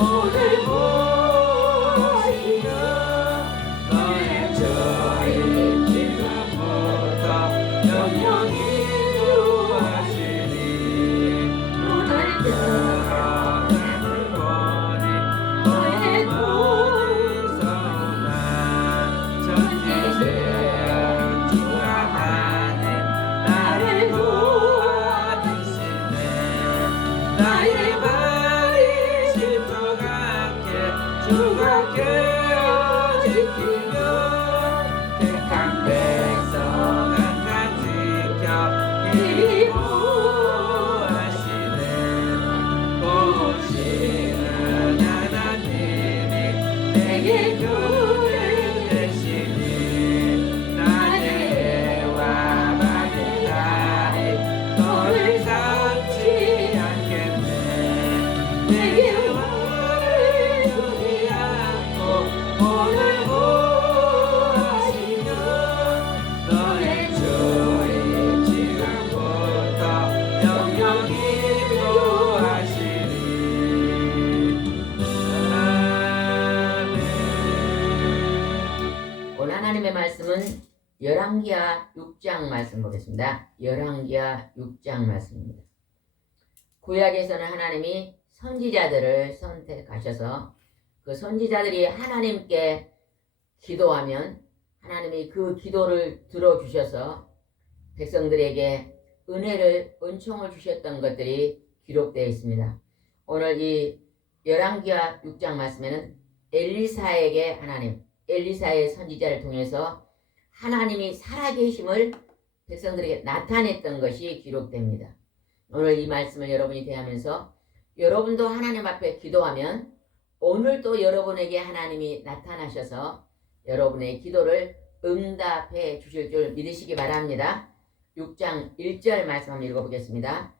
오늘 보시며 너의 저의 지금부터 영영이 구하시니 눈을 들어 나를 보니 너의 머리서나 전지제한 주 하나님 나를 도와주시네 나의 발이 십자가 함께 주가 깨어 지키며 택한 백성 한간 지켜 이리 보하시네 보시는 하나님이 내게 교회 되시니 나의 해와 받은 날이 너를 삼지 않겠네 내게 오늘 주지 않고 오늘 보하시며 너의 주의 지금부터 영영이 구하시니 아멘. 오늘 하나님의 말씀은 열왕기하 6장 말씀 보겠습니다. 열왕기하 6장 말씀입니다. 구약에서는 하나님이 선지자들을 선택하셔서 그 선지자들이 하나님께 기도하면 하나님이 그 기도를 들어주셔서 백성들에게 은총을 주셨던 것들이 기록되어 있습니다. 오늘 이 열왕기하 6장 말씀에는 엘리사에게 엘리사의 선지자를 통해서 하나님이 살아계심을 백성들에게 나타냈던 것이 기록됩니다. 오늘 이 말씀을 여러분이 대하면서 여러분도 하나님 앞에 기도하면 오늘 또 여러분에게 하나님이 나타나셔서 여러분의 기도를 응답해 주실 줄 믿으시기 바랍니다. 6장 1절 말씀 한번 읽어보겠습니다.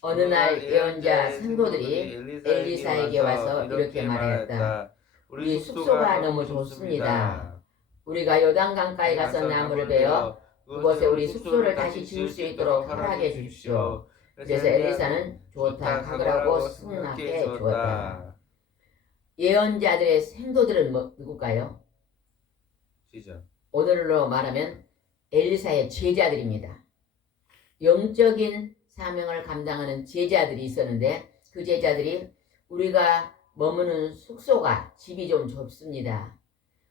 어느 날 예언자 생도들이 엘리사에게 와서 이렇게 말하였다. 우리 숙소가 너무 좋습니다. 우리가 요단강가에 가서 나무를 베어 그곳에 우리 숙소를 다시 지을 수 있도록 허락해 주십시오. 그래서 엘리사는 좋다 하더라고 승낙해 주었다. 예언자들의 생도들은 누굴까요? 오늘로 말하면 엘리사의 제자들입니다. 영적인 사명을 감당하는 제자들이 있었는데 그 제자들이 우리가 머무는 숙소가 집이 좀 좁습니다.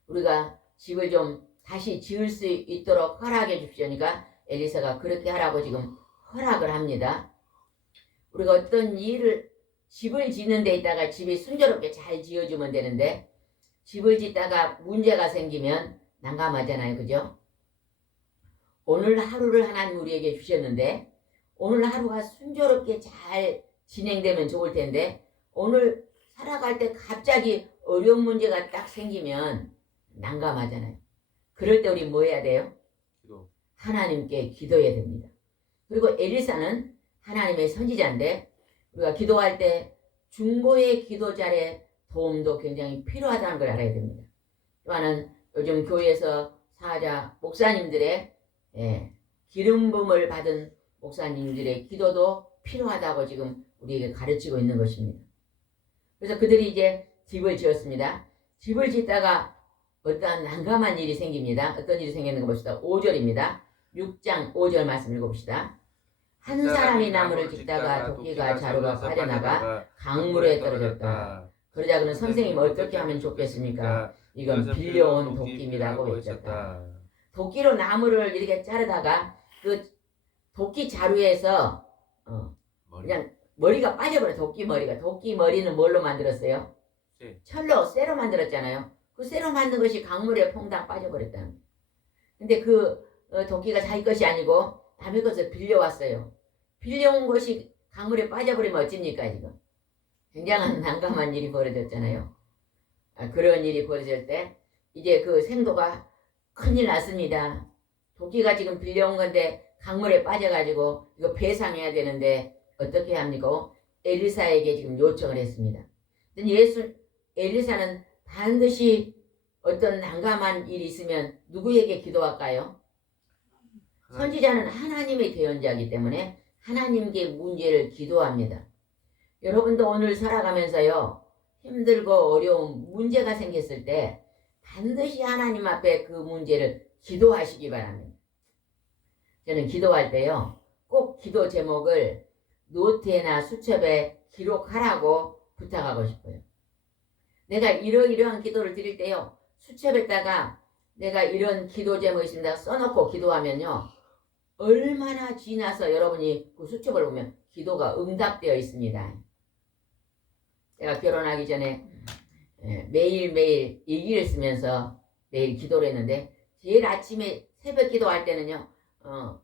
우리가 집을 좀 다시 지을 수 있도록 허락해 주십시오니까 엘리사가 그렇게 하라고 지금 허락을 합니다. 우리가 어떤 집을 짓는 데 있다가 집이 순조롭게 잘 지어주면 되는데 집을 짓다가 문제가 생기면 난감하잖아요. 그죠? 오늘 하루를 하나님 우리에게 주셨는데 오늘 하루가 순조롭게 잘 진행되면 좋을 텐데 오늘 살아갈 때 갑자기 어려운 문제가 딱 생기면 난감하잖아요. 그럴 때 우리 뭐 해야 돼요? 하나님께 기도해야 됩니다. 그리고 엘리사는 하나님의 선지자인데 우리가 기도할 때 중보의 기도자의 도움도 굉장히 필요하다는 걸 알아야 됩니다. 또한은 요즘 교회에서 사자 목사님들의 기름 부음을 받은 목사님들의 기도도 필요하다고 지금 우리에게 가르치고 있는 것입니다. 그래서 그들이 이제 집을 지었습니다. 집을 짓다가 어떠한 난감한 일이 생깁니다. 어떤 일이 생기는 거 봅시다. 5절입니다. 6장 5절 말씀 읽어봅시다. 한 사람이 나무를 짓다가 도끼가 자루가 빠져나가 강물에 떨어졌다. 그러자 그는 선생님 어떻게 하면 좋겠습니까? 이건 빌려온 도끼입니다고 외쳤다. 도끼로 나무를 이렇게 자르다가 그 도끼 자루에서 그냥 머리가 빠져버려. 도끼 머리는 뭘로 만들었어요? 쇠로 만들었잖아요. 그 쇠로 만든 것이 강물에 퐁당 빠져버렸다는 거예요. 근데 그 도끼가 자기 것이 아니고 남의 것을 빌려왔어요. 빌려온 것이 강물에 빠져버리면 어찌입니까 지금? 굉장한 난감한 일이 벌어졌잖아요. 그런 일이 벌어질 때 이제 그 생도가 큰일 났습니다. 도끼가 지금 빌려온 건데 강물에 빠져가지고 이거 배상해야 되는데 어떻게 합니까? 엘리사에게 지금 요청을 했습니다. 엘리사는 반드시 어떤 난감한 일이 있으면 누구에게 기도할까요? 선지자는 하나님의 대언자이기 때문에 하나님께 문제를 기도합니다. 여러분도 오늘 살아가면서요, 힘들고 어려운 문제가 생겼을 때 반드시 하나님 앞에 그 문제를 기도하시기 바랍니다. 저는 기도할 때요, 꼭 기도 제목을 노트에나 수첩에 기록하라고 부탁하고 싶어요. 내가 이러이러한 기도를 드릴 때요, 수첩에다가 내가 이런 기도 제목이 있습니다 써놓고 기도하면요, 얼마나 지나서 여러분이 그 수첩을 보면 기도가 응답되어 있습니다. 제가 결혼하기 전에 매일매일 일기를 쓰면서 매일 기도를 했는데, 제일 아침에 새벽 기도할 때는요,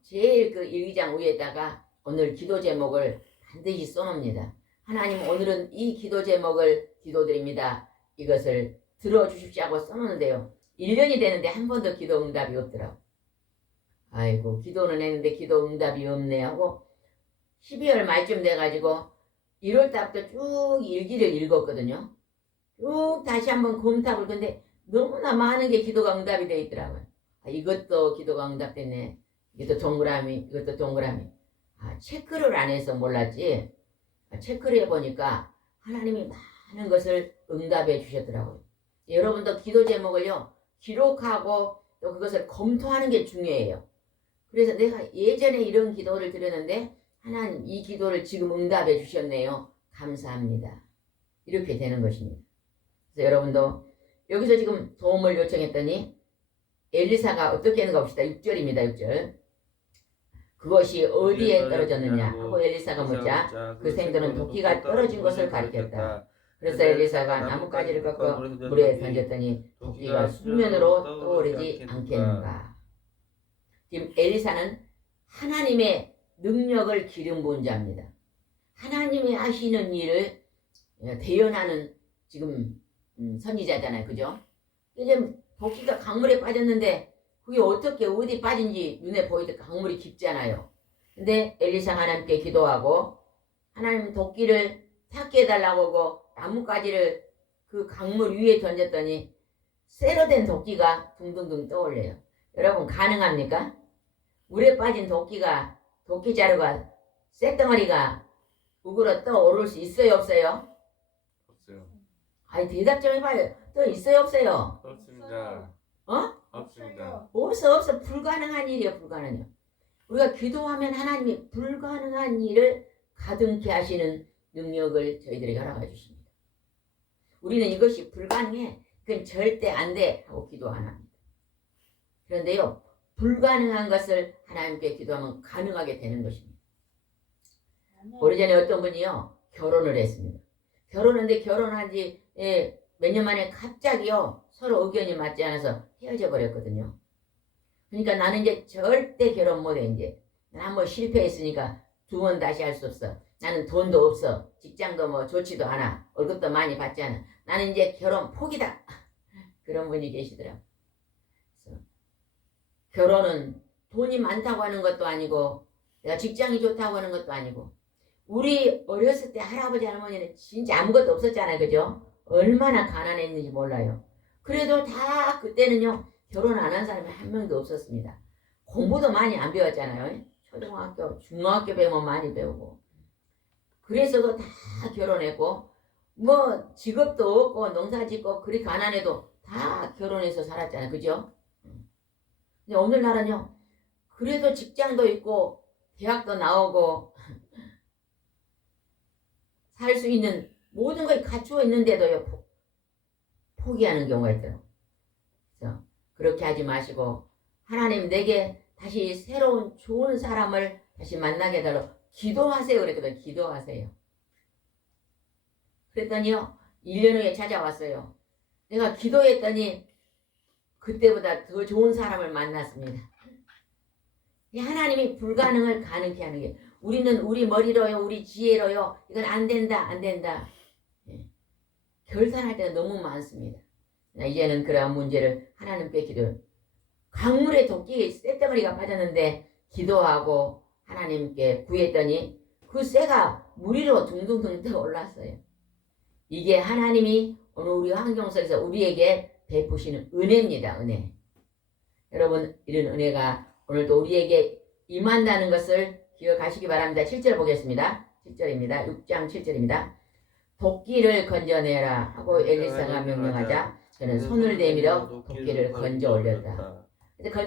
제일 그 일기장 위에다가 오늘 기도 제목을 반드시 써놓습니다. 하나님, 오늘은 이 기도 제목을 기도드립니다. 이것을 들어주십시오 하고 써놓는데요, 1년이 되는데 한 번도 기도 응답이 없더라고. 아이고, 기도는 했는데 기도 응답이 없네 하고 12월 말쯤 돼가지고 1월 달부터 쭉 일기를 읽었거든요. 쭉 다시 한번 검토하고, 근데 너무나 많은 게 기도가 응답이 되어 있더라고요. 이것도 기도가 응답됐네. 이것도 동그라미, 이것도 동그라미. 체크를 안 해서 몰랐지, 체크를 해보니까 하나님이 많은 것을 응답해 주셨더라고요. 여러분도 기도 제목을요, 기록하고 또 그것을 검토하는 게 중요해요. 그래서 내가 예전에 이런 기도를 드렸는데 하나님 이 기도를 지금 응답해 주셨네요. 감사합니다. 이렇게 되는 것입니다. 그래서 여러분도 여기서 지금 도움을 요청했더니 엘리사가 어떻게 하는가 봅시다. 6절입니다. 6절. 그것이 어디에 떨어졌느냐 하고 엘리사가 묻자 그 생도는 도끼가 떨어진 것을 가리켰다. 그래서 엘리사가 나뭇가지를 꺾어 물에 던졌더니 도끼가 수면으로 떠오르지 않겠는가. 지금 엘리사는 하나님의 능력을 기름 부은 자입니다. 하나님이 하시는 일을 대연하는 지금 선지자잖아요. 그죠? 이제 도끼가 강물에 빠졌는데 그게 어떻게 어디 빠진지 눈에 보이듯 강물이 깊잖아요. 근데 엘리사가 하나님께 기도하고 하나님 도끼를 찾게 해달라고 하고 나뭇가지를 그 강물 위에 던졌더니 쇠로 된 도끼가 둥둥둥 떠올려요. 여러분, 가능합니까? 물에 빠진 도끼가, 도끼 자루가, 쇳덩어리가 우그러 떠오를 수 있어요, 없어요? 없어요. 아니, 대답 좀 해봐요. 또 있어요, 없어요? 없습니다. 없습니다. 없어. 불가능한 일이에요, 불가능해요. 우리가 기도하면 하나님이 불가능한 일을 가득케 하시는 능력을 저희들에게 허락해 주십니다. 우리는 이것이 불가능해, 그건 절대 안 돼 하고 기도 안 합니다. 그런데요, 불가능한 것을 하나님께 기도하면 가능하게 되는 것입니다. 오래전에 어떤 분이요, 결혼을 했습니다. 결혼했는데 결혼한 지 몇 년 만에 갑자기요, 서로 의견이 맞지 않아서 헤어져 버렸거든요. 그러니까 나는 이제 절대 결혼 못해. 이제 난 한번 실패했으니까 2번 다시 할 수 없어. 나는 돈도 없어. 직장도 뭐 좋지도 않아. 월급도 많이 받지 않아. 나는 이제 결혼 포기다. 그런 분이 계시더라고요. 그래서 결혼은 돈이 많다고 하는 것도 아니고 내가 직장이 좋다고 하는 것도 아니고, 우리 어렸을 때 할아버지 할머니는 진짜 아무것도 없었잖아요. 그죠? 얼마나 가난했는지 몰라요. 그래도 다 그때는요, 결혼 안 한 사람이 한 명도 없었습니다. 공부도 많이 안 배웠잖아요. 초등학교, 중학교 배우면 많이 배우고. 그래서도 다 결혼했고, 뭐 직업도 없고 농사 짓고 그리 가난해도 다 결혼해서 살았잖아요. 그죠? 근데 오늘날은요, 그래도 직장도 있고 대학도 나오고 살 수 있는 모든 것이 갖추어 있는데도요, 포기하는 경우가 있더라고요. 그래서 그렇게 하지 마시고 하나님 내게 다시 새로운 좋은 사람을 다시 만나게 해달라고 기도하세요. 그랬거든요. 기도하세요. 그랬더니요, 1년 후에 찾아왔어요. 내가 기도했더니 그때보다 더 좋은 사람을 만났습니다. 하나님이 불가능을 가능케 하는 게, 우리는 우리 머리로요, 우리 지혜로요, 이건 안 된다, 안 된다. 결산할 때가 너무 많습니다. 이제는 그러한 문제를 하나님께 기도해요. 강물에 도끼 쇳덩어리가 빠졌는데 기도하고 하나님께 구했더니 그 쇠가 물 위로 둥둥둥 떠 올랐어요. 이게 하나님이 오늘 우리 환경 속에서 우리에게 베푸시는 은혜입니다. 은혜. 여러분, 이런 은혜가 오늘도 우리에게 임한다는 것을 기억하시기 바랍니다. 7절 보겠습니다. 7절입니다. 6장 7절입니다. 도끼를 건져내라 하고 엘리사가 명령하자 그는 손을 내밀어 도끼를 건져 올렸다.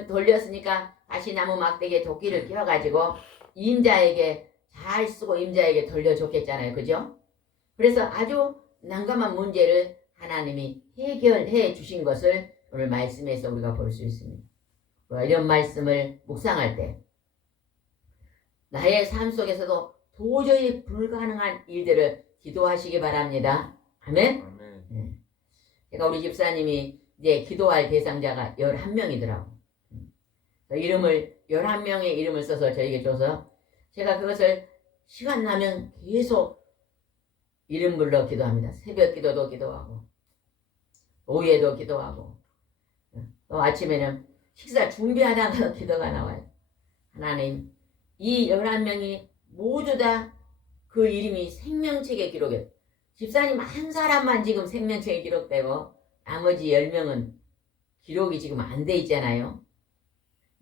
돌렸으니까 다시 나무 막대기에 도끼를 끼워가지고 임자에게 잘 쓰고 임자에게 돌려줬겠잖아요. 그죠? 그래서 아주 난감한 문제를 하나님이 해결해 주신 것을 오늘 말씀에서 우리가 볼 수 있습니다. 이런 말씀을 묵상할 때 나의 삶 속에서도 도저히 불가능한 일들을 기도하시기 바랍니다. 아멘? 아멘. 제가 우리 집사님이 이제 기도할 대상자가 11명이더라고. 이름을 11명의 이름을 써서 저에게 줘서 제가 그것을 시간 나면 계속 이름 불러 기도합니다. 새벽 기도도 기도하고 오후에도 기도하고 또 아침에는 식사 준비하다가 기도가 나와요. 하나님, 이 11명이 모두 다 그 이름이 생명책에 기록해. 집사님 한 사람만 지금 생명책에 기록되고 나머지 10명은 기록이 지금 안 돼 있잖아요.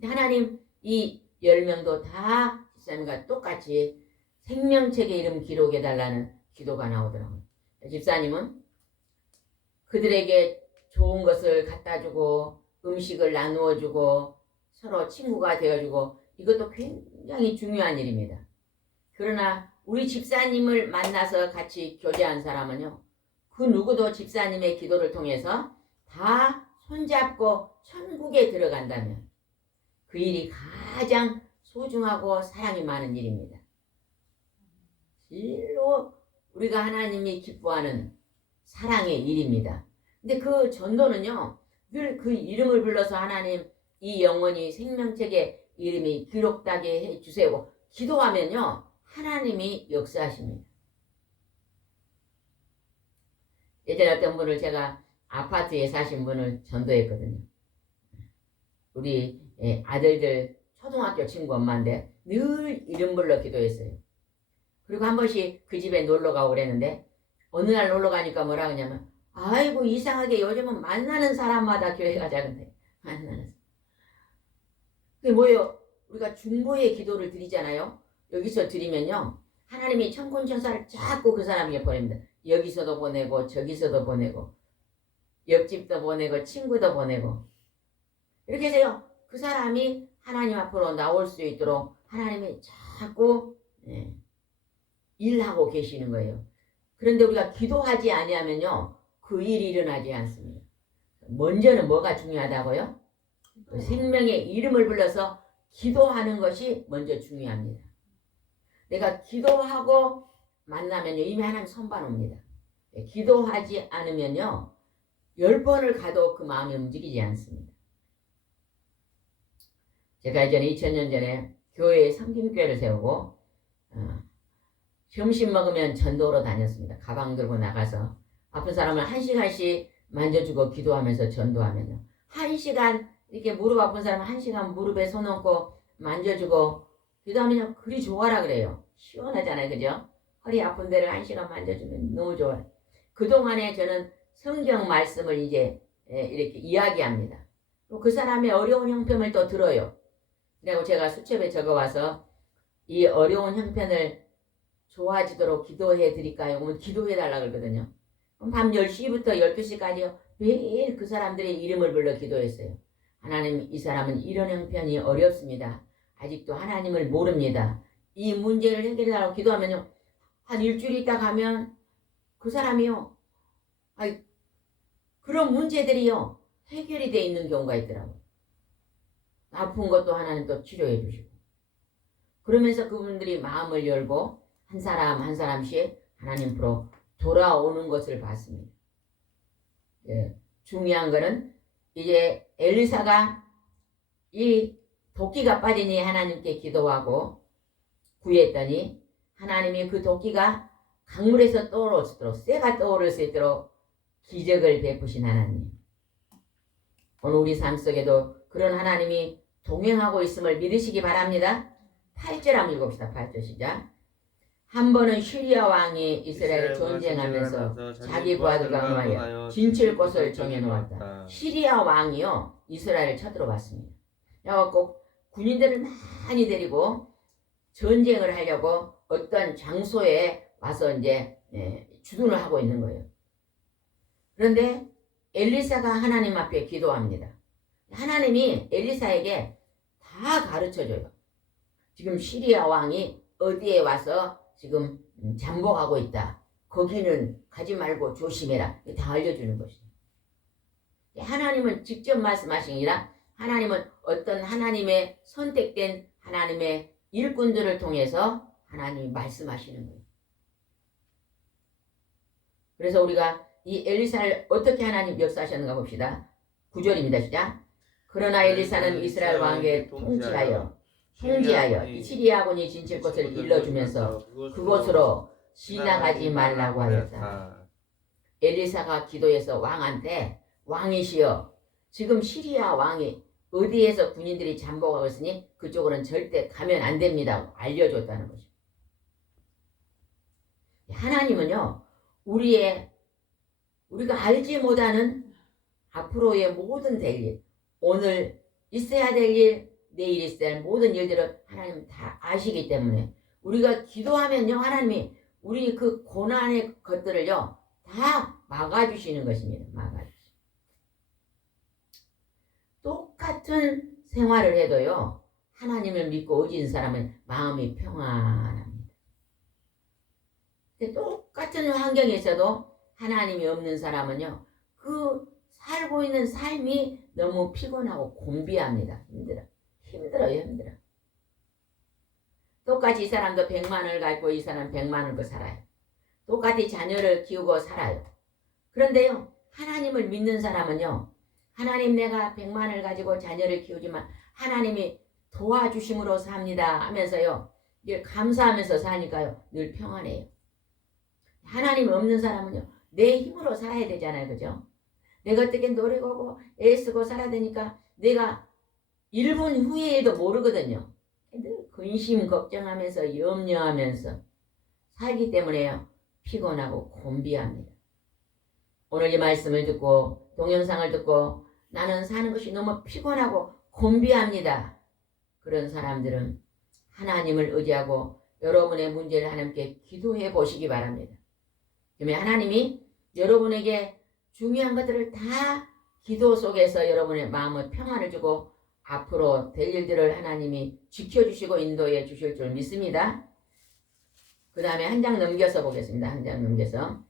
하나님 이 10명도 다 집사님과 똑같이 생명책에 이름 기록해달라는 기도가 나오더라고요. 집사님은 그들에게 좋은 것을 갖다주고 음식을 나누어주고 서로 친구가 되어주고 이것도 굉장히 중요한 일입니다. 그러나 우리 집사님을 만나서 같이 교제한 사람은요. 그 누구도 집사님의 기도를 통해서 다 손잡고 천국에 들어간다면 그 일이 가장 소중하고 사랑이 많은 일입니다. 진로 우리가 하나님이 기뻐하는 사랑의 일입니다. 근데 그 전도는요. 늘 그 이름을 불러서 하나님 이 영혼이 생명책에 이름이 기록되게 해주세요. 기도하면요. 하나님이 역사하십니다. 예전에 어떤 분을 제가 아파트에 사신 분을 전도했거든요. 우리 아들들 초등학교 친구 엄마인데 늘 이름 불러 기도했어요. 그리고 한 번씩 그 집에 놀러 가고 그랬는데 어느 날 놀러 가니까 뭐라 하냐면 아이고 이상하게 요즘은 만나는 사람마다 교회 가자 근데 만나는 사람. 그게 뭐예요? 우리가 중보의 기도를 드리잖아요. 여기서 드리면요. 하나님이 천군천사를 자꾸 그 사람에게 보냅니다. 여기서도 보내고 저기서도 보내고 옆집도 보내고 친구도 보내고 이렇게 해서요. 그 사람이 하나님 앞으로 나올 수 있도록 하나님이 자꾸 일하고 계시는 거예요. 그런데 우리가 기도하지 아니하면요. 그 일이 일어나지 않습니다. 먼저는 뭐가 중요하다고요? 그 생명의 이름을 불러서 기도하는 것이 먼저 중요합니다. 내가 기도하고 만나면요. 이미 하나님 선반 옵니다. 기도하지 않으면요. 10번을 가도 그 마음이 움직이지 않습니다. 제가 예전에 2000년 전에 교회에 섬김교회를 세우고 점심 먹으면 전도로 다녔습니다. 가방 들고 나가서 아픈 사람을 1시간씩 만져주고 기도하면서 전도하면요. 1시간 이렇게 무릎 아픈 사람 1시간 무릎에 손 얹고 만져주고 기도하면요. 그리 좋아라 그래요. 시원하잖아요. 그죠? 허리 아픈 데를 1시간 만져주면 너무 좋아요. 그동안에 저는 성경 말씀을 이제 이렇게 이야기합니다. 그 사람의 어려운 형편을 또 들어요. 그리고 제가 수첩에 적어와서 이 어려운 형편을 좋아지도록 기도해 드릴까요? 그러면 기도해 달라고 그러거든요. 그럼 밤 10시부터 12시까지요. 매일 그 사람들의 이름을 불러 기도했어요. 하나님 이 사람은 이런 형편이 어렵습니다. 아직도 하나님을 모릅니다. 이 문제를 해결해 달라고 기도하면요. 한 일주일 있다 가면 그 사람이요. 그런 문제들이요. 해결이 돼 있는 경우가 있더라고요. 아픈 것도 하나님 또 치료해 주시고. 그러면서 그분들이 마음을 열고 한 사람 한 사람씩 하나님 앞으로 돌아오는 것을 봤습니다. 중요한 거는 이제 엘리사가 이 도끼가 빠지니 하나님께 기도하고 구했더니 하나님이 그 도끼가 강물에서 떠오를 수 있도록 쇠가 떠오를 수 있도록 기적을 베푸신 하나님. 오늘 우리 삶 속에도 그런 하나님이 동행하고 있음을 믿으시기 바랍니다. 8절 한번 읽읍시다. 8절 시작. 한 번은 시리아 왕이 이스라엘을 전쟁하면서 자기 부하들과 응하여 진칠 곳을 정해놓았다. 시리아 왕이요 이스라엘을 쳐들어왔습니다. 그래갖고 군인들을 많이 데리고 전쟁을 하려고 어떤 장소에 와서 이제 주둔을 하고 있는 거예요. 그런데 엘리사가 하나님 앞에 기도합니다. 하나님이 엘리사에게 다 가르쳐줘요. 지금 시리아 왕이 어디에 와서 지금 잠복하고 있다. 거기는 가지 말고 조심해라. 다 알려주는 것이죠. 하나님은 직접 말씀하시니라 하나님은 어떤 하나님의 선택된 하나님의 일꾼들을 통해서 하나님이 말씀하시는 거예요. 그래서 우리가 이 엘리사를 어떻게 하나님 역사하셨는가 봅시다. 9절입니다. 시작. 그러나 엘리사는 이스라엘 왕에게 통치하여 이 시리아 군이 진칠 곳을 일러주면서 그곳으로 지나가지 말라고 하였다. 엘리사가 기도해서 왕한테 왕이시여 지금 시리아 왕이 어디에서 군인들이 잠복하고 있으니 그쪽으로는 절대 가면 안 됩니다. 알려줬다는 거죠. 하나님은요 우리가 알지 못하는 앞으로의 모든 될 일, 오늘 있어야 될 일, 내일 있어야 할 모든 일들을 하나님은 다 아시기 때문에 우리가 기도하면요 하나님이 우리 그 고난의 것들을요 다 막아주시는 것입니다. 막아주시는. 똑같은 생활을 해도요 하나님을 믿고 의지는 사람은 마음이 평안합니다. 똑같은 환경에서도 하나님이 없는 사람은요 그 살고 있는 삶이 너무 피곤하고 곤비합니다. 힘들어요. 똑같이 이 사람도 100만을 갖고 이 사람 100만을 거 살아요. 똑같이 자녀를 키우고 살아요. 그런데요 하나님을 믿는 사람은요 하나님 내가 100만을 가지고 자녀를 키우지만 하나님이 도와주심으로 삽니다 하면서요 이제 감사하면서 사니까요 늘 평안해요. 하나님 없는 사람은요 내 힘으로 살아야 되잖아요. 그죠? 내가 어떻게 노력하고 애쓰고 살아야 되니까 내가 1분 후에도 모르거든요. 늘 근심 걱정하면서 염려하면서 살기 때문에요 피곤하고 곤비합니다. 오늘 이 말씀을 듣고 동영상을 듣고 나는 사는 것이 너무 피곤하고 곤비합니다. 그런 사람들은 하나님을 의지하고 여러분의 문제를 하나님께 기도해 보시기 바랍니다. 그러면 하나님이 여러분에게 중요한 것들을 다 기도 속에서 여러분의 마음의 평안을 주고 앞으로 될 일들을 하나님이 지켜주시고 인도해 주실 줄 믿습니다. 그 다음에 한 장 넘겨서 보겠습니다. 한 장 넘겨서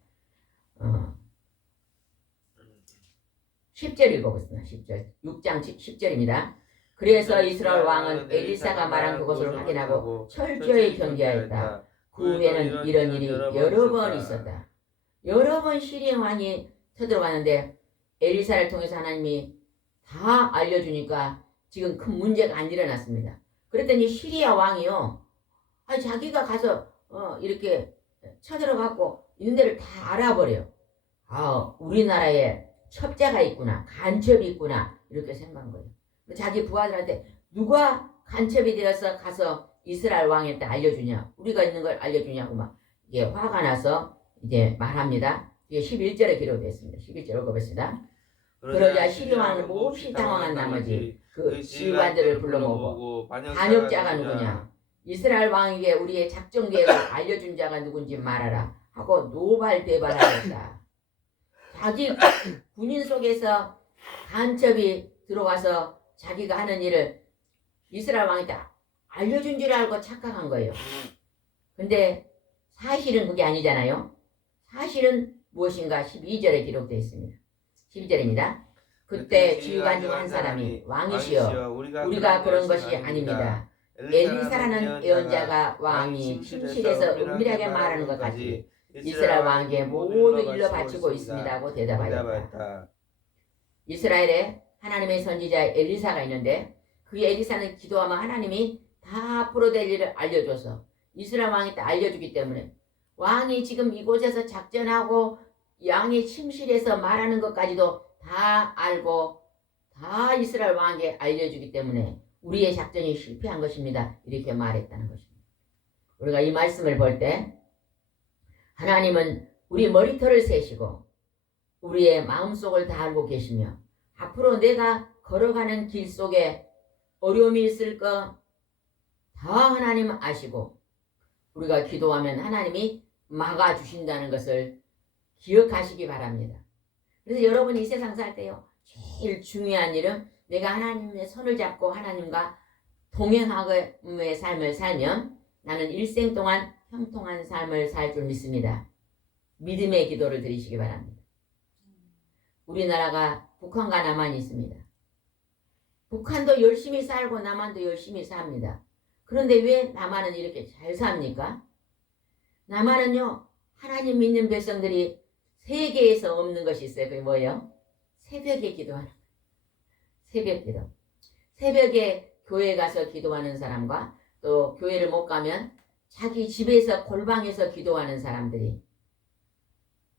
10절 읽어보겠습니다. 10절 6장 10절입니다. 그래서 이스라엘 왕은 엘리사가 말한 그것을 확인하고 철저히 경계하였다. 그 후에는 이런 일이 여러 번 있었다. 여러 번 시리아 왕이 쳐들어왔는데 엘리사를 통해서 하나님이 다 알려주니까 지금 큰 문제가 안 일어났습니다. 그랬더니 시리아 왕이요 자기가 가서 이렇게 쳐들어가고 있는 데를 다 알아버려요. 우리나라에 첩자가 있구나 간첩이 있구나 이렇게 생각한 거예요. 자기 부하들한테 누가 간첩이 되어서 가서 이스라엘 왕한테 알려주냐 우리가 있는 걸 알려주냐고 막 이게 화가 나서 이제 말합니다. 이게 11절에 기록되어 있습니다. 11절 읽어보겠습니다. 그러자 시리아 왕은 몹시 당황한 나머지 그 지휘관들을 불러 모으고 반역자가 누구냐 이스라엘 왕에게 우리의 작전 계획을 알려준 자가 누군지 말하라 하고 노발대발하였다. 자기 군인 속에서 간첩이 들어와서 자기가 하는 일을 이스라엘 왕한테 알려준 줄 알고 착각한 거예요. 근데 사실은 그게 아니잖아요. 사실은 무엇인가 12절에 기록되어 있습니다. 12절입니다. 그때 지휘관 중 한 사람이 왕이시여 우리가 그런 것이 아닙니다. 엘리사라는 예언자가 왕이 침실에서 은밀하게 말하는 것 같이 이스라엘 왕에게 모두 일러 바치고 있습니다고 대답하였다. 이스라엘에 하나님의 선지자 엘리사가 있는데 그 엘리사는 기도하면 하나님이 다 앞으로 될 일을 알려줘서 이스라엘 왕이 다 알려주기 때문에 왕이 지금 이곳에서 작전하고 왕의 침실에서 말하는 것까지도 다 알고 다 이스라엘 왕에게 알려주기 때문에 우리의 작전이 실패한 것입니다. 이렇게 말했다는 것입니다. 우리가 이 말씀을 볼 때 하나님은 우리 머리털을 세시고 우리의 마음속을 다 알고 계시며 앞으로 내가 걸어가는 길 속에 어려움이 있을 거 다 하나님 아시고 우리가 기도하면 하나님이 막아주신다는 것을 기억하시기 바랍니다. 그래서 여러분이 이 세상 살 때요, 제일 중요한 일은 내가 하나님의 손을 잡고 하나님과 동행하고의 삶을 살면 나는 일생 동안 형통한 삶을 살 줄 믿습니다. 믿음의 기도를 드리시기 바랍니다. 우리나라가 북한과 남한이 있습니다. 북한도 열심히 살고 남한도 열심히 삽니다. 그런데 왜 남한은 이렇게 잘 삽니까? 남한은요, 하나님 믿는 백성들이 세계에서 없는 것이 있어요. 그게 뭐예요? 새벽에 기도하는 거예요. 새벽 기도. 새벽에 교회 가서 기도하는 사람과 또 교회를 못 가면 자기 집에서 골방에서 기도하는 사람들이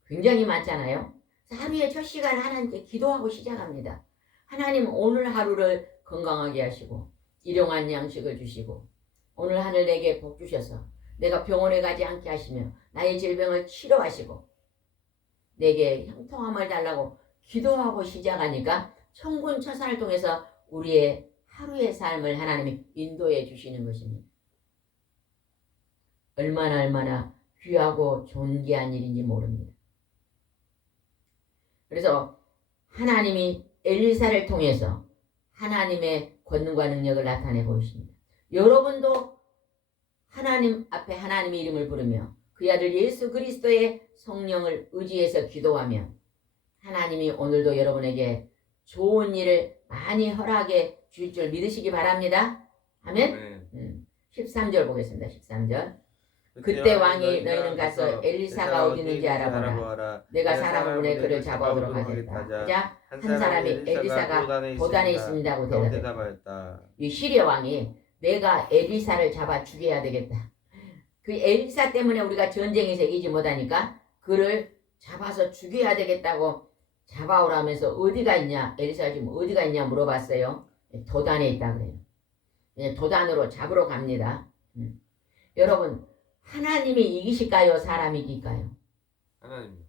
굉장히 많잖아요. 하루에 첫 시간 하나님께 기도하고 시작합니다. 하나님 오늘 하루를 건강하게 하시고 일용할 양식을 주시고 오늘 하늘 내게 복 주셔서 내가 병원에 가지 않게 하시며 나의 질병을 치료하시고 내게 형통함을 달라고 기도하고 시작하니까 천군 천사를 통해서 우리의 하루의 삶을 하나님이 인도해 주시는 것입니다. 얼마나 귀하고 존귀한 일인지 모릅니다. 그래서 하나님이 엘리사를 통해서 하나님의 권능과 능력을 나타내 보이십니다. 여러분도 하나님 앞에 하나님의 이름을 부르며 그 아들 예수 그리스도의 성령을 의지해서 기도하며 하나님이 오늘도 여러분에게 좋은 일을 많이 허락해 줄 줄 믿으시기 바랍니다. 아멘. 13절 보겠습니다. 13절. 그때 왕이 너희는 가서 엘리사가 어디 있는지 알아보라. 내가 사람을 보내 그를 잡아오도록 하겠다. 자, 한 사람이 엘리사가 도단에 있습니다고 대답했다. 이 시리아 왕이 내가 엘리사를 잡아 죽여야 되겠다. 그 엘리사 때문에 우리가 전쟁에서 이기지 못하니까 그를 잡아서 죽여야 되겠다고 잡아오라면서 어디가 있냐, 엘리사가 지금 어디가 있냐 물어봤어요. 도단에 있다 그래요. 도단으로 잡으러 갑니다. 여러분, 하나님이 이기실까요? 사람이 이길까요? 하나님.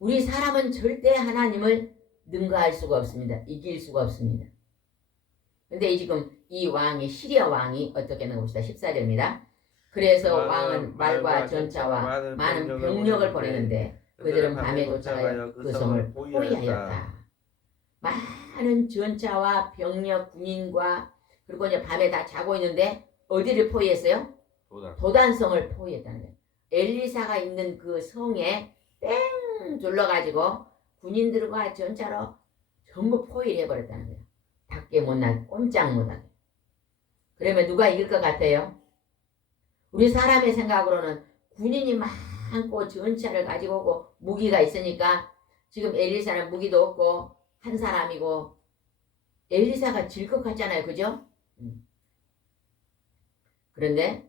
우리 사람은 절대 하나님을 능가할 수가 없습니다. 이길 수가 없습니다. 근데 지금 이 왕이 시리아 왕이 어떻게 하는 봅시다. 14절입니다. 그래서 왕은 말과 전차와 많은 병력을 보내는데 그들은 밤에 도착하여 그 성을 포위하였다. 많은 전차와 병력, 군인과 그리고 이제 밤에 다 자고 있는데 어디를 포위했어요? 도단성을 포위했다는 거예요. 엘리사가 있는 그 성에 뺑 둘러가지고 군인들과 전차로 전부 포위를 해버렸다는 거예요. 밖에 못 날, 꼼짝 못하게. 그러면 누가 이길 것 같아요? 우리 사람의 생각으로는 군인이 많고 전차를 가지고 오고 무기가 있으니까 지금 엘리사는 무기도 없고 한 사람이고 엘리사가 질 것 같잖아요. 그죠? 그런데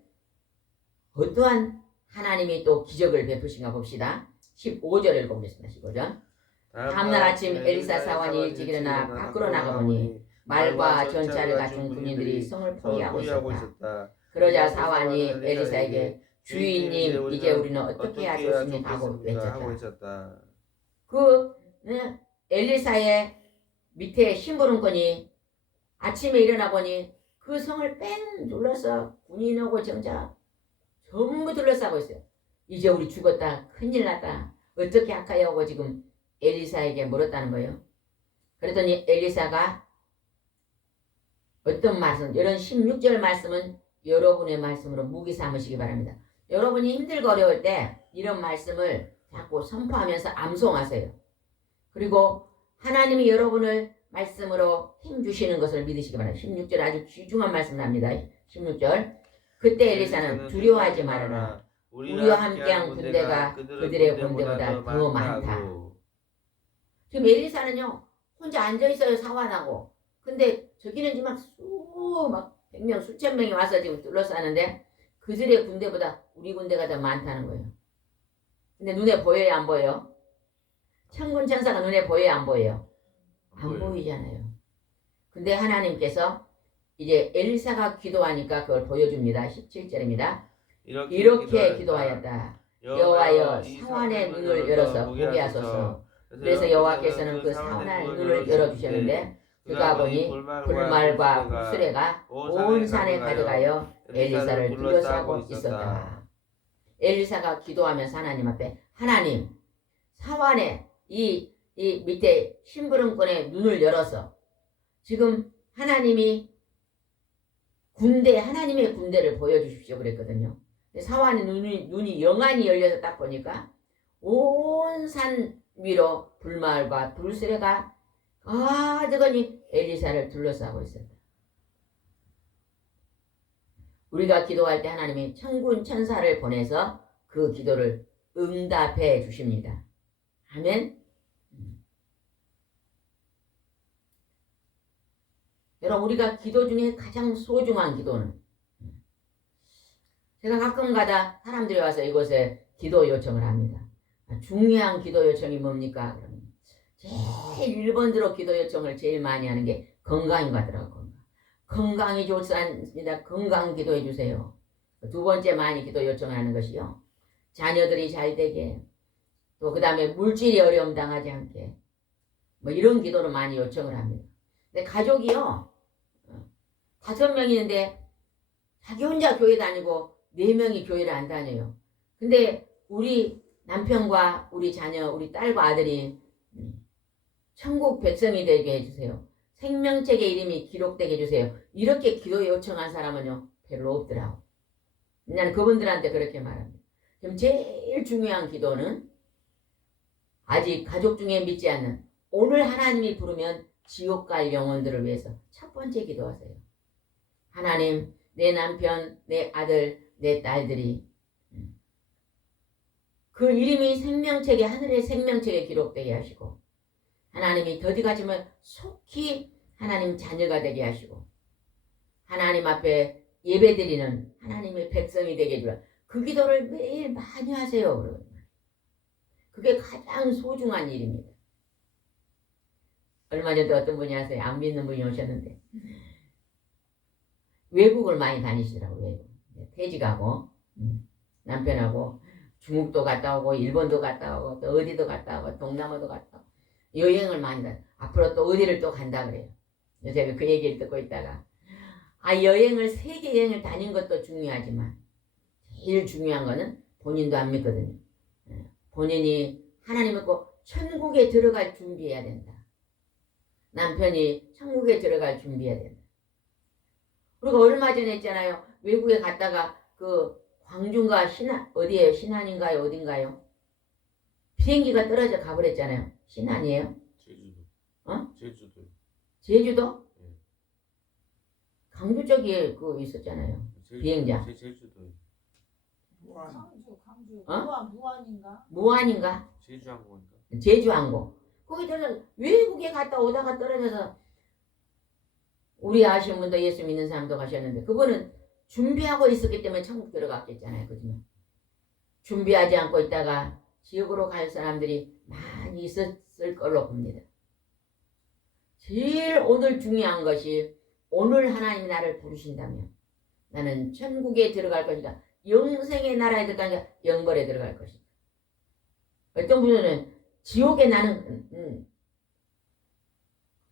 어떠한 하나님이 또 기적을 베푸신가 봅시다. 15절 읽어보겠습니다. 15절. 다음날 아침 엘리사 사환이 일찍 일어나 밖으로 나가보니 말과 전차를 갖춘 군인들이 성을 포위하고 있었다. 그러자 사환이 엘리사에게 주인님 이제 우리는 어떻게 해야 좋습니까? 하고 외쳤다. 엘리사의 밑에 심부름꾼이 아침에 일어나 보니 그 성을 뺑 둘러서 군인하고 전차 전부 둘러싸고 있어요. 이제 우리 죽었다. 큰일 났다. 어떻게 할까요? 하고 지금 엘리사에게 물었다는 거예요. 그랬더니 엘리사가 어떤 말씀, 이런 16절 말씀은 여러분의 말씀으로 무기 삼으시기 바랍니다. 여러분이 힘들고 어려울 때 이런 말씀을 자꾸 선포하면서 암송하세요. 그리고 하나님이 여러분을 말씀으로 힘주시는 것을 믿으시기 바랍니다. 16절 아주 귀중한 말씀을 합니다. 16절. 그때 엘리사는 두려워하지 말아라. 우리와 함께한 군대가 그들의 군대보다 더 많다. 지금 엘리사는요 혼자 앉아있어요. 사환하고. 근데 저기는 지금 막 100명 수천 명이 와서 지금 둘러싸는데 그들의 군대보다 우리 군대가 더 많다는 거예요. 근데 눈에 보여요? 안 보여요? 천군 천사가 눈에 보여요? 안 보여요? 안 보이잖아요. 근데 하나님께서 이제 엘리사가 기도하니까 그걸 보여줍니다. 17절입니다. 이렇게 기도하였다. 여호와여 사환의 눈을 열어서 보게 하소서. 그래서 여호와께서는 그 사환의 눈을 열어주셨는데 그가 보니 불말과 북수레가 온 산에 가져가여 엘리사를 둘러싸고 있었다. 엘리사가 기도하면서 하나님 앞에 하나님 사환의 이 밑에 심부름꾼의 눈을 열어서 지금 하나님이 하나님의 군대를 보여주십시오 그랬거든요. 사환의 눈이 영안이 열려서 딱 보니까 온 산 위로 불말과 불수레가 가득히 엘리사를 둘러싸고 있었다. 우리가 기도할 때 하나님이 천군 천사를 보내서 그 기도를 응답해 주십니다. 아멘. 여러분 우리가 기도 중에 가장 소중한 기도는 제가 가끔가다 사람들이 와서 이곳에 기도 요청을 합니다. 중요한 기도 요청이 뭡니까? 그러면 제일 1번으로 기도 요청을 제일 많이 하는 게 건강인 것 같더라고요. 건강이 좋습니다. 건강 기도해 주세요. 두 번째 많이 기도 요청하는 것이요. 자녀들이 잘 되게 또 그 다음에 물질이 어려움 당하지 않게 뭐 이런 기도를 많이 요청을 합니다. 근데 가족이요. 5명이 있는데 자기 혼자 교회 다니고 4명이 교회를 안 다녀요. 근데 우리 남편과 우리 자녀, 우리 딸과 아들이 천국 백성이 되게 해주세요. 생명책의 이름이 기록되게 해주세요. 이렇게 기도 요청한 사람은요 별로 없더라고. 나는 그분들한테 그렇게 말합니다. 그럼 제일 중요한 기도는 아직 가족 중에 믿지 않는 오늘 하나님이 부르면 지옥 갈 영혼들을 위해서 첫 번째 기도하세요. 하나님, 내 남편, 내 아들, 내 딸들이 그 이름이 생명책에 하늘의 생명책에 기록되게 하시고 하나님이 더디가지면 속히 하나님 자녀가 되게 하시고 하나님 앞에 예배드리는 하나님의 백성이 되게 해주라. 그 기도를 매일 많이 하세요. 그게 가장 소중한 일입니다. 얼마 전에 어떤 분이 하세요. 안 믿는 분이 오셨는데 외국을 많이 다니시더라고요. 외국. 퇴직하고 남편하고 중국도 갔다 오고 일본도 갔다 오고 또 어디도 갔다 오고 동남아도 갔다 오고 여행을 많이 다녀. 앞으로 또 어디를 또 간다 그래요. 요새 그 얘기를 듣고 있다가 여행을 세계 여행을 다닌 것도 중요하지만 제일 중요한 거는 본인도 안 믿거든요. 본인이 하나님 믿고 천국에 들어갈 준비해야 된다. 남편이 천국에 들어갈 준비해야 된다. 우리가 얼마 전에 했잖아요. 외국에 갔다가 그 광주인가 어디에요? 신안인가요? 어딘가요? 비행기가 떨어져 가버렸잖아요. 신안이에요? 제주도. 제주도. 제주도? 네. 강주 쪽에 그 있었잖아요. 비행장. 제주도. 강주. 무안인가? 무안인가? 제주항공인가? 제주항공. 거기 떨어져 외국에 갔다 오다가 떨어져서 우리 아시는 분도 예수 믿는 사람도 가셨는데 그분은 준비하고 있었기 때문에 천국 들어갔겠잖아요. 그죠? 준비하지 않고 있다가 지옥으로 갈 사람들이 많이 있었을 걸로 봅니다. 제일 오늘 중요한 것이 오늘 하나님이 나를 부르신다면 나는 천국에 들어갈 것이다. 영생의 나라에 들어갈 것이다. 영벌에 들어갈 것이다. 어떤 분은 지옥에 나는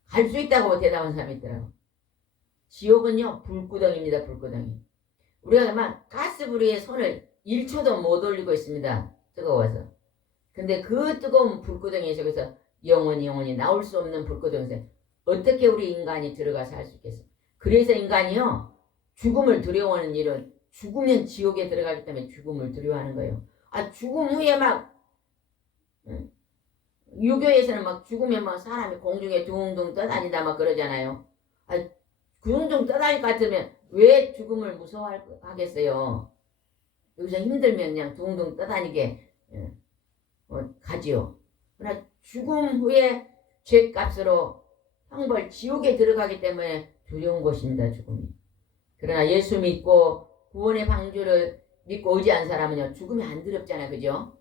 갈 수 있다고 대답한 사람이 있더라고. 지옥은요 불구덩입니다. 불구덩이. 우리가 막 가스불에 손을 1초도 못 올리고 있습니다. 뜨거워서. 근데 그 뜨거운 불구덩이 속에서 영원히 나올 수 없는 불구덩이에서 어떻게 우리 인간이 들어가서 할 수 있겠어요? 그래서 인간이요 죽음을 두려워하는 일은 죽으면 지옥에 들어가기 때문에 죽음을 두려워하는 거예요. 죽음 후에 막 유교에서는 막 죽으면 막 사람이 공중에 둥둥 떠다닌다 막 그러잖아요. 둥둥 떠다닐 것 같으면 왜 죽음을 무서워하겠어요? 여기서 힘들면 그냥 둥둥 떠다니게 가지요. 그러나 죽음 후에 죄값으로 형벌 지옥에 들어가기 때문에 두려운 것입니다. 죽음이. 그러나 예수 믿고 구원의 방주를 믿고 의지한 사람은요 죽음이 안 두렵잖아요. 그죠?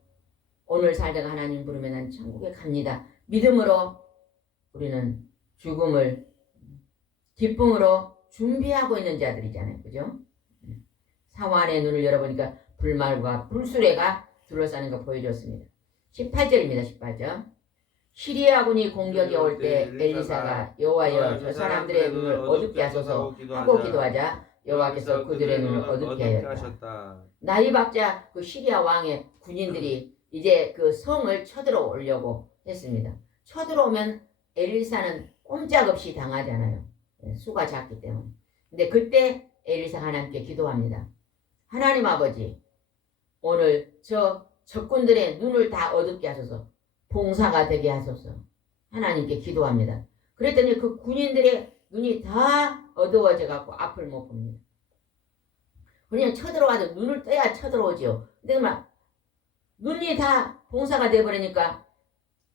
오늘 살다가 하나님 부르면 난 천국에 갑니다. 믿음으로 우리는 죽음을 기쁨으로 준비하고 있는 자들이잖아요. 그죠? 사환의 눈을 열어보니까 불말과 불수레가 둘러싸는 거 보여줬습니다. 18절입니다. 18절. 시리아군이 공격이 올 때 엘리사가 여호와여 저 사람들의 눈을 어둡게 하소서 하고 기도하자 여호와께서 그들의 눈을 어둡게 하였다. 나이박자 그 시리아 왕의 군인들이 이제 그 성을 쳐들어오려고 했습니다. 쳐들어오면 엘리사는 꼼짝없이 당하잖아요. 수가 작기 때문에. 근데 그때 엘리사가 하나님께 기도합니다. 하나님 아버지, 오늘 저 적군들의 눈을 다 어둡게 하소서. 봉사가 되게 하소서. 하나님께 기도합니다. 그랬더니 그 군인들의 눈이 다 어두워져 갖고 앞을 못 봅니다. 그냥 쳐들어와도 눈을 떠야 쳐들어오지요. 근데 막 눈이 다 봉사가 돼버리니까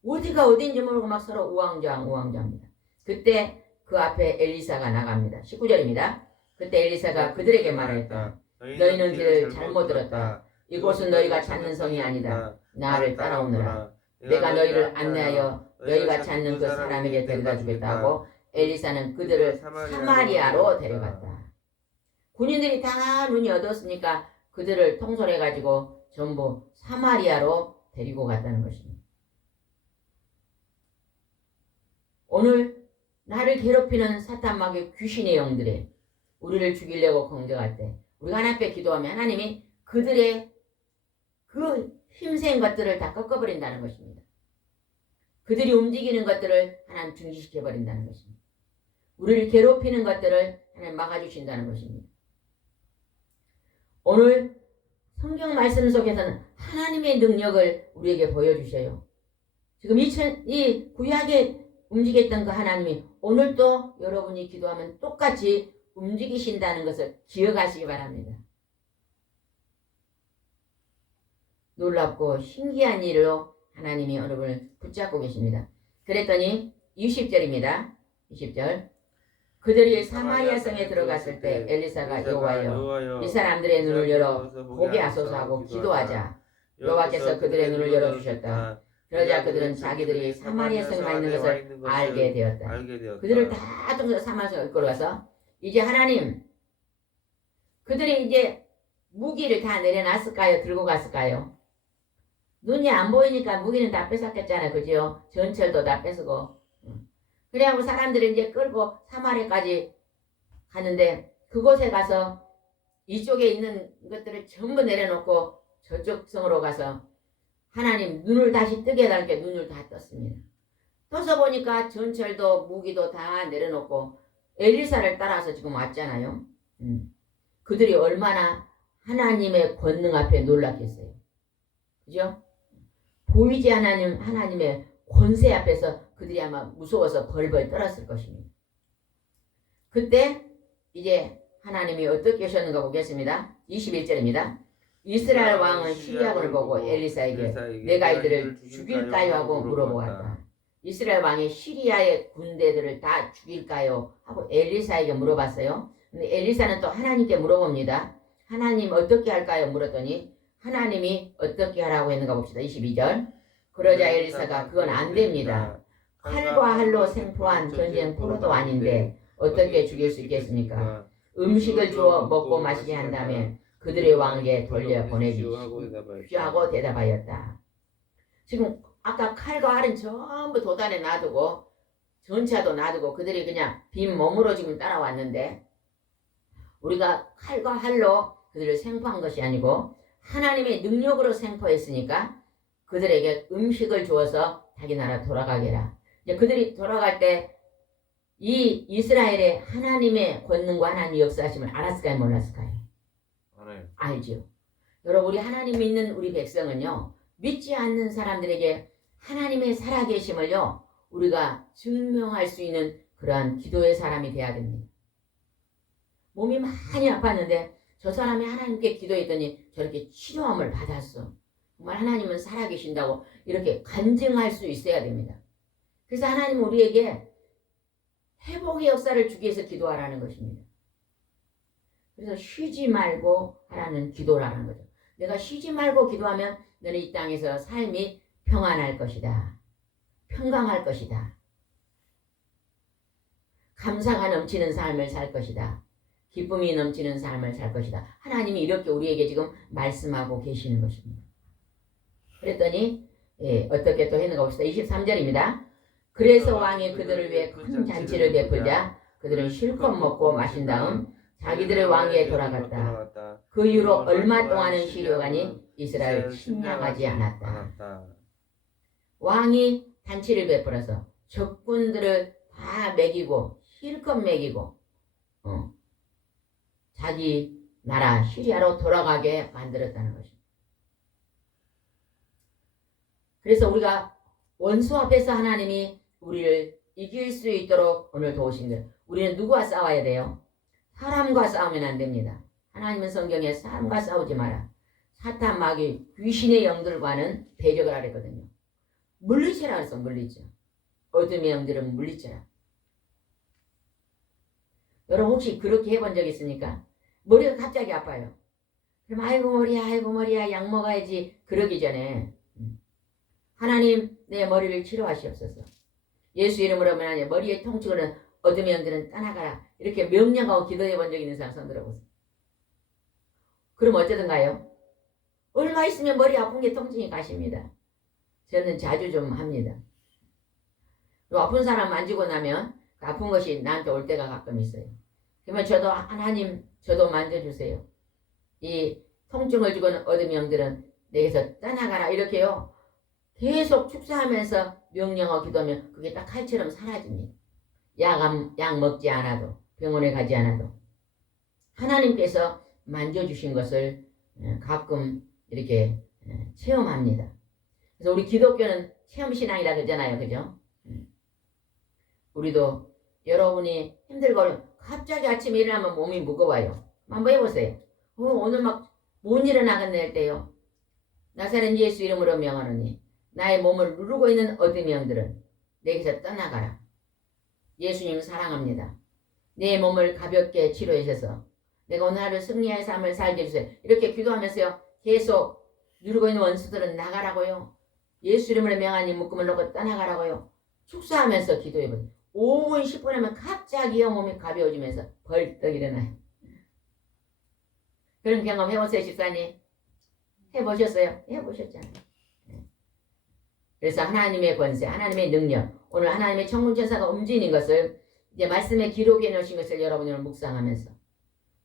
어디가 어딘지 모르고 막 서로 우왕좌왕합니다. 그때 그 앞에 엘리사가 나갑니다. 19절입니다. 그때 엘리사가 그들에게 말하였다. 너희는 길을 잘못 들었다. 이곳은 너희가 찾는 성이 아니다. 나를 따라오너라. 내가 너희를 안내하여 너희가 찾는 그 사람에게 데려다 주겠다 하고 엘리사는 그들을 사마리아로 데려갔다. 군인들이 다 눈이 어두웠으니까 그들을 통솔해가지고 전부 사마리아로 데리고 갔다는 것입니다. 오늘 나를 괴롭히는 사탄 마귀 귀신의 영들이 우리를 죽이려고 공격할 때 우리가 하나님 앞에 기도하면 하나님이 그들의 그 힘센 것들을 다 꺾어버린다는 것입니다. 그들이 움직이는 것들을 하나님 중지시켜버린다는 것입니다. 우리를 괴롭히는 것들을 하나님 막아주신다는 것입니다. 오늘 성경 말씀 속에서는 하나님의 능력을 우리에게 보여주셔요. 지금 이 구약에 움직였던 그 하나님이 오늘도 여러분이 기도하면 똑같이 움직이신다는 것을 기억하시기 바랍니다. 놀랍고 신기한 일로 하나님이 여러분을 붙잡고 계십니다. 그랬더니 20절입니다. 20절. 그들이 사마리아 성에 들어갔을 때 엘리사가 여호와여 이 사람들의 눈을 열어 보게 하소서 하고 기도하자. 여호와께서 그들의 눈을 열어주셨다. 그러자 그들은 자기들이 사마리아 성에 있는 것을 알게 되었다. 그들을 다 통해서 사마리아 성에 이끌어가서 이제 하나님 그들이 이제 무기를 다 내려놨을까요? 들고 갔을까요? 눈이 안 보이니까 무기는 다 뺏었겠잖아요. 그죠? 전철도 다 뺏고. 그래갖고 사람들이 이제 끌고 사마리아까지 가는데 그곳에 가서 이쪽에 있는 것들을 전부 내려놓고 저쪽 성으로 가서 하나님 눈을 다시 뜨게 해달게 눈을 다 떴습니다. 떠서 보니까 전철도 무기도 다 내려놓고 엘리사를 따라서 지금 왔잖아요. 그들이 얼마나 하나님의 권능 앞에 놀랐겠어요. 그죠? 보이지 않는 하나님의 권세 앞에서 그들이 아마 무서워서 벌벌 떨었을 것입니다. 그때 이제 하나님이 어떻게 하셨는가 보겠습니다. 21절입니다. 이스라엘 왕은 시리아군을 보고 엘리사에게 내가 이들을 죽일까요 하고 물어보았다. 이스라엘 왕이 시리아의 군대들을 다 죽일까요 하고 엘리사에게 물어봤어요. 근데 엘리사는 또 하나님께 물어봅니다. 하나님 어떻게 할까요 물었더니 하나님이 어떻게 하라고 했는가 봅시다. 22절. 그러자 엘리사가 그건 안 됩니다. 칼과 할로 생포한 전쟁 포로도 아닌데 어떻게 죽일 수 있겠습니까? 음식을 주어 먹고 마시게 한 다음에 그들의 왕에게 돌려보내주십시오 하고 대답하였다. 지금 아까 칼과 할은 전부 도단에 놔두고 전차도 놔두고 그들이 그냥 빈 몸으로 지금 따라왔는데 우리가 칼과 할로 그들을 생포한 것이 아니고 하나님의 능력으로 생포했으니까 그들에게 음식을 주어서 자기 나라 돌아가게 해라. 이제 그들이 돌아갈 때 이 이스라엘의 하나님의 권능과 하나님의 역사하심을 알았을까요? 몰랐을까요? 알아요. 알죠. 여러분 우리 하나님 믿는 우리 백성은요. 믿지 않는 사람들에게 하나님의 살아계심을요. 우리가 증명할 수 있는 그러한 기도의 사람이 돼야 됩니다. 몸이 많이 아팠는데 저 사람이 하나님께 기도했더니 저렇게 치료함을 받았어. 정말 하나님은 살아계신다고 이렇게 간증할 수 있어야 됩니다. 그래서 하나님은 우리에게 회복의 역사를 주기 위해서 기도하라는 것입니다. 그래서 쉬지 말고 하라는 기도라는 거죠. 내가 쉬지 말고 기도하면 너는 이 땅에서 삶이 평안할 것이다. 평강할 것이다. 감사가 넘치는 삶을 살 것이다. 기쁨이 넘치는 삶을 살 것이다. 하나님이 이렇게 우리에게 지금 말씀하고 계시는 것입니다. 그랬더니 어떻게 또 했는가 봅시다. 23절입니다. 그래서 왕이 그들을 위해 큰 잔치를 베풀자 그들은 실컷 먹고 마신 다음 자기들의 왕위에 돌아갔다. 그 이후로 얼마 동안은 시려가니 이스라엘 침략하지 않았다. 않았다. 왕이 단치를 베풀어서 적군들을 다 먹이고 실컷 먹이고 자기 나라 시리아로 돌아가게 만들었다는 것입니다. 그래서 우리가 원수 앞에서 하나님이 우리를 이길 수 있도록 오늘 도우신 거예요. 우리는 누구와 싸워야 돼요? 사람과 싸우면 안 됩니다. 하나님은 성경에 사람과 싸우지 마라. 사탄 마귀 귀신의 영들과는 대적을 하랬거든요. 물리쳐라 해서 물리쳐. 어둠의 영들은 물리쳐라. 여러분 혹시 그렇게 해본 적 있습니까? 머리가 갑자기 아파요. 그럼 아이고 머리야 약 먹어야지 그러기 전에 하나님 내 머리를 치료하시옵소서. 예수 이름으로 하면 머리의 통증으로는 어둠의 영들은 떠나가라. 이렇게 명령하고 기도해 본 적 있는 사람 손 들어보세요. 그럼 어쩌든가요? 얼마 있으면 머리 아픈 게 통증이 가십니다. 저는 자주 좀 합니다. 또 아픈 사람 만지고 나면 아픈 것이 나한테 올 때가 가끔 있어요. 그러면 저도 하나님 저도 만져주세요. 이 통증을 주고는 어둠의 영들은 내게서 떠나가라 이렇게요. 계속 축사하면서 명령하고 기도하면 그게 딱 칼처럼 사라집니다. 약 먹지 않아도 병원에 가지 않아도 하나님께서 만져주신 것을 가끔 이렇게 체험합니다. 그래서 우리 기독교는 체험신앙이라 그러잖아요. 그죠? 우리도 여러분이 힘들고 갑자기 아침에 일어나면 몸이 무거워요. 한번 해보세요. 오늘 막 못 일어나겠네 할 때요. 나사렛 예수 이름으로 명하노니 나의 몸을 누르고 있는 어둠의 영들은 내게서 떠나가라. 예수님 사랑합니다. 내 몸을 가볍게 치료해 주셔서 내가 오늘 하루 승리의 삶을 살게 해주세요. 이렇게 기도하면서요. 계속 누르고 있는 원수들은 나가라고요. 예수 이름으로 명하니 묶음을 놓고 떠나가라고요. 축사하면서 기도해보세요. 5분 10분 하면 갑자기요 몸이 가벼워지면서 벌떡 일어나요. 그런 경험 해보세요. 집사님. 해보셨어요? 해보셨잖아요. 그래서 하나님의 권세, 하나님의 능력, 오늘 하나님의 천군천사가 움직이는 것을 이제 말씀에 기록해 놓으신 것을 여러분이 묵상하면서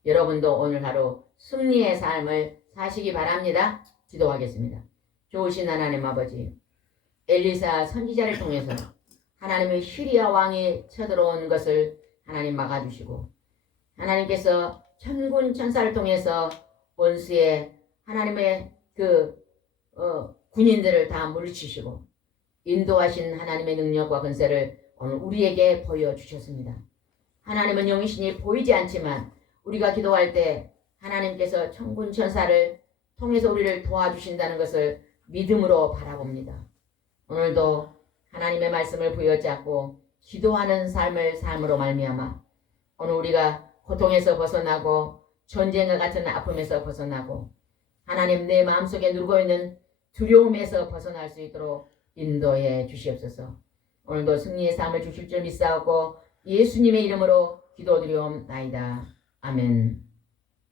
여러분도 오늘 하루 승리의 삶을 사시기 바랍니다. 기도하겠습니다. 좋으신 하나님 아버지, 엘리사 선지자를 통해서 하나님의 시리아 왕이 쳐들어온 것을 하나님 막아주시고 하나님께서 천군 천사를 통해서 원수의 하나님의 군인들을 다 물리치시고 인도하신 하나님의 능력과 권세를 오늘 우리에게 보여주셨습니다. 하나님은 영이신이 보이지 않지만 우리가 기도할 때 하나님께서 천군 천사를 통해서 우리를 도와주신다는 것을 믿음으로 바라봅니다. 오늘도 하나님의 말씀을 부여잡고 기도하는 삶으로 말미암아 오늘 우리가 고통에서 벗어나고 전쟁과 같은 아픔에서 벗어나고 하나님 내 마음속에 누르고 있는 두려움에서 벗어날 수 있도록 인도해 주시옵소서. 오늘도 승리의 삶을 주실 줄 믿사오고 예수님의 이름으로 기도드리옵나이다. 아멘.